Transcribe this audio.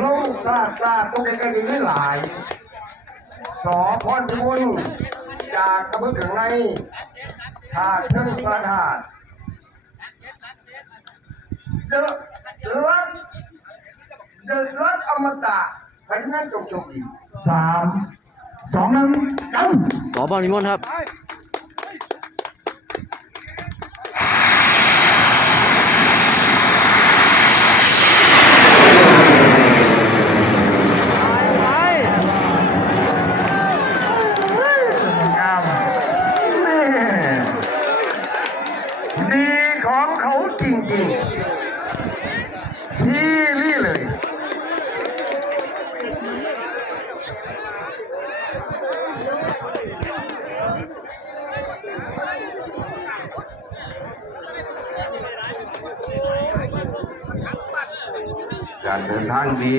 ลงซาซาตรงใกล้ๆนี่หลายสอพรพิบูลจากกระเบื้องข้างในถาดเครื่องสาธาเดือดอมตะพนักงานจงโชคดี3 2 1กันสอบอลนิมนต์ครับดีของเขาจริงๆที่นี่เลยการเดินทางดี